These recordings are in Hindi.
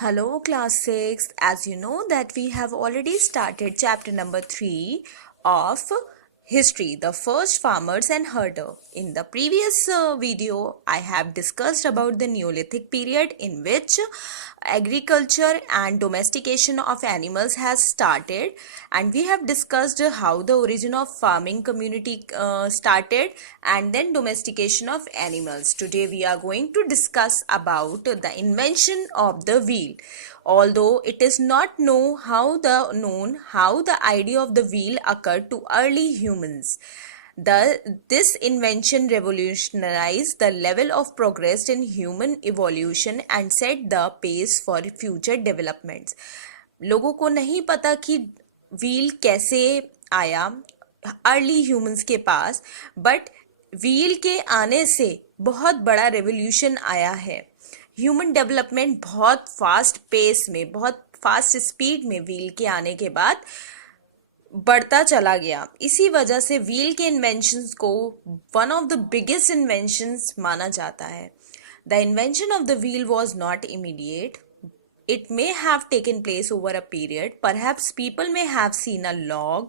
Hello class 6. As you know that we have already started chapter number 3 of history, the first farmers and herder. In the previous video I have discussed about the Neolithic period in which agriculture and domestication of animals has started, and we have discussed how the origin of farming community started and then domestication of animals. Today we are going to discuss about the invention of the wheel. Although it is not known how the idea of the wheel occurred to early humans, this invention revolutionized the level of progress in human evolution and set the pace for future developments. लोगों को नहीं पता कि व्हील कैसे आया अर्ली ह्यूमंस के पास, बट व्हील के आने से बहुत बड़ा रेवोल्यूशन आया है. ह्यूमन डेवलपमेंट बहुत फास्ट पेस में, बहुत फास्ट स्पीड में व्हील के आने के बाद बढ़ता चला गया. इसी वजह से व्हील के इन्वेंशंस को one of the biggest inventions माना जाता है. The invention of the wheel was not immediate. It may have taken place over a period. Perhaps people may have seen a log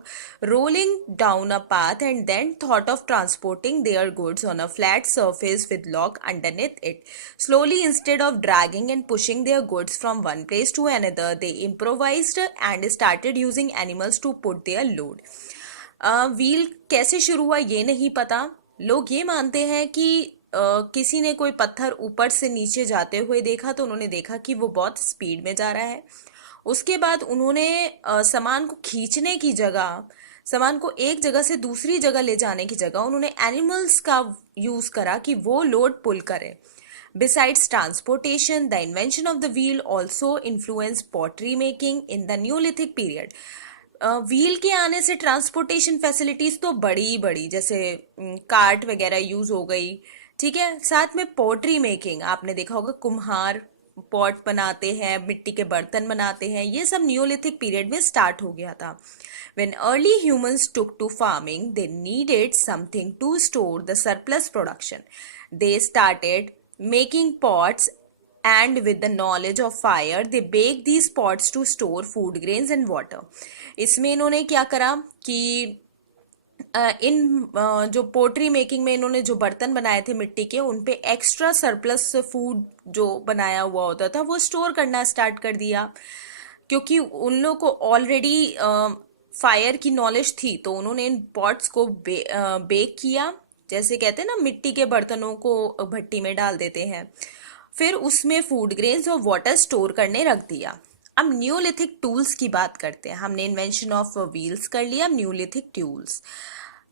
rolling down a path and then thought of transporting their goods on a flat surface with log underneath it. Slowly, instead of dragging and pushing their goods from one place to another, they improvised and started using animals to put their load. Wheel कैसे शुरू हुआ ये नहीं पता. लोग ये मानते हैं कि किसी ने कोई पत्थर ऊपर से नीचे जाते हुए देखा तो उन्होंने देखा कि वो बहुत स्पीड में जा रहा है. उसके बाद उन्होंने सामान को खींचने की जगह, सामान को एक जगह से दूसरी जगह ले जाने की जगह उन्होंने एनिमल्स का यूज करा कि वो लोड पुल करे. Besides transportation, the invention of the wheel also influenced pottery making in the Neolithic period. Wheel के आने से ट्रांसपोर्टेशन फैसिलिटीज तो बड़ी बड़ी, जैसे कार्ट वगैरह यूज हो गई, ठीक है. साथ में पोट्री मेकिंग, आपने देखा होगा कुम्हार पॉट बनाते हैं, मिट्टी के बर्तन बनाते हैं, ये सब नियोलिथिक पीरियड में स्टार्ट हो गया था. When early humans took to farming, they needed something to store the surplus production. They started making pots, and with the knowledge of fire, they baked these pots to store food grains and water. इसमें इन्होंने क्या करा कि जो पोट्री मेकिंग में इन्होंने जो बर्तन बनाए थे मिट्टी के, उन पे एक्स्ट्रा सरप्लस फूड जो बनाया हुआ होता था वो स्टोर करना स्टार्ट कर दिया. क्योंकि उन लोगों को ऑलरेडी फायर की नॉलेज थी, तो उन्होंने इन पॉट्स को बेक किया. जैसे कहते हैं ना, मिट्टी के बर्तनों को भट्टी में डाल देते हैं, फिर उसमें फूड ग्रेन्स और वाटर स्टोर करने रख दिया. अब न्यूलिथिक टूल्स की बात करते हैं. हमने इन्वेंशन ऑफ व्हील्स कर लिया. न्यूलिथिक टूल्स,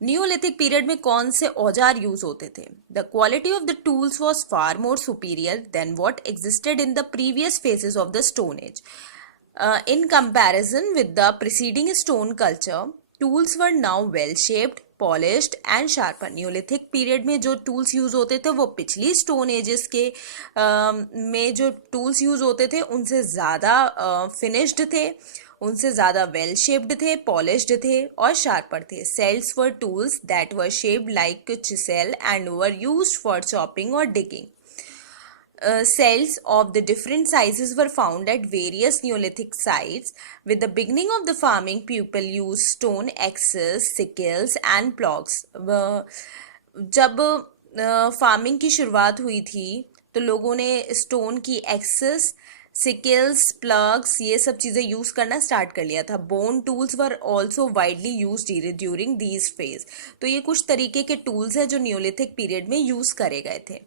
न्यूलिथिक पीरियड में कौन से औजार यूज होते थे? The quality of the tools was far more superior than what existed in the previous phases of the stone age. In comparison with the preceding stone culture, tools were now well shaped, polished and sharpened. Neolithic period में जो tools यूज होते थे वो पिछली stone ages के में जो tools यूज होते थे उनसे ज़्यादा finished थे, उनसे ज़्यादा well shaped थे, polished थे और sharper थे. Cells were tools that were shaped like chisel and were used for chopping or digging. Cells of the different sizes were found at various Neolithic sites. With the beginning of the farming, people used stone axes, sickles and plows. जब फार्मिंग की शुरुआत हुई थी तो लोगों ने स्टोन की एक्सेस, सिकल्स, प्लग्स, ये सब चीज़ें यूज़ करना स्टार्ट कर लिया था. Bone tools were also widely use during these phase. तो ये कुछ तरीके के टूल्स हैं जो नियोलिथिक पीरियड में यूज़ करे गए थे.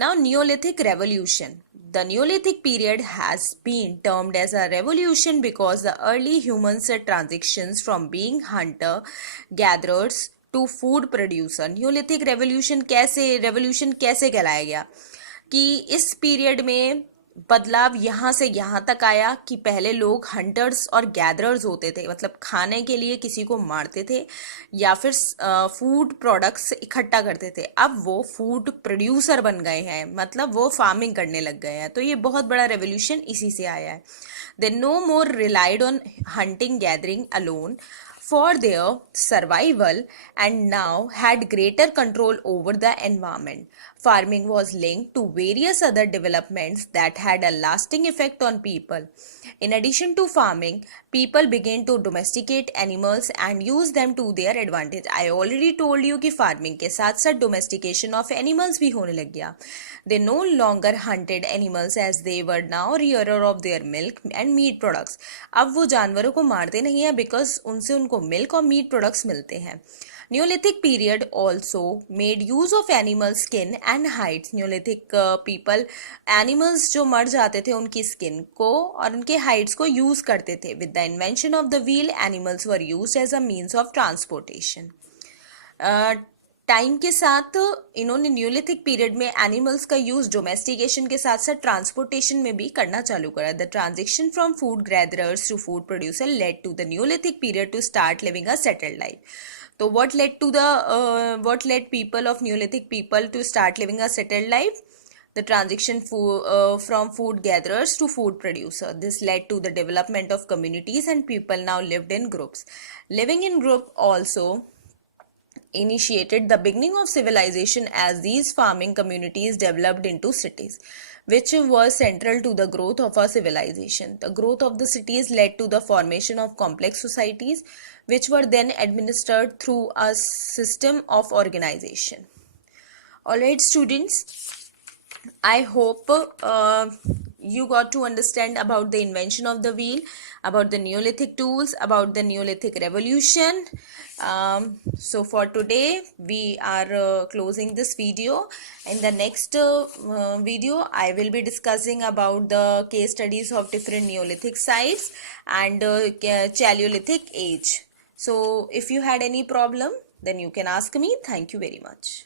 Now, Neolithic Revolution. The Neolithic period has been termed as a revolution because the early humans transitions from being hunter-gatherers to food producer. Neolithic Revolution कैसे कहलाया गया कि इस पीरियड में बदलाव यहाँ से यहाँ तक आया कि पहले लोग हंटर्स और गैदरर्स होते थे, मतलब खाने के लिए किसी को मारते थे या फिर फूड प्रोडक्ट्स इकट्ठा करते थे. अब वो फूड प्रोड्यूसर बन गए हैं, मतलब वो फार्मिंग करने लग गए हैं. तो ये बहुत बड़ा रेवोल्यूशन इसी से आया है. They know more relied on hunting gathering alone for their survival and now had greater control over the environment. farming was linked to various other developments that had a lasting effect on people. In addition to farming, people began to domesticate animals and use them to their advantage. I already told you कि farming के साथ साथ domestication of animals भी होने लग गया. They no longer hunted animals as they were now rearer of their milk and meat products. अब वो जानवरों को मारते नहीं है because उनसे उनको milk और meat products मिलते हैं. Neolithic period also made use of animal skin and hides. Neolithic people animals जो मर जाते थे उनकी skin को और उनके hides को use करते थे. With the invention of the wheel, animals were used as a means of transportation. Time के साथ इन्होंने न्यूलिथिक पीरियड में एनिमल्स का यूज डोमेस्टिकेशन के साथ साथ ट्रांसपोर्टेशन में भी करना चालू करा. The transition from food gatherers to food producer led to the neolithic period to start living a settled life. So what led people of Neolithic people to start living a settled life? The transition from food gatherers to food producer. This led to the development of communities and people now lived in groups. Living in group also initiated the beginning of civilization as these farming communities developed into cities, which was central to the growth of our civilization. The growth of the cities led to the formation of complex societies, which were then administered through a system of organization. Alright students, I hope you got to understand about the invention of the wheel, about the Neolithic tools, about the Neolithic revolution. So for today we are closing this video. In the next video I will be discussing about the case studies of different Neolithic sites and Paleolithic age. So if you had any problem then you can ask me. Thank you very much.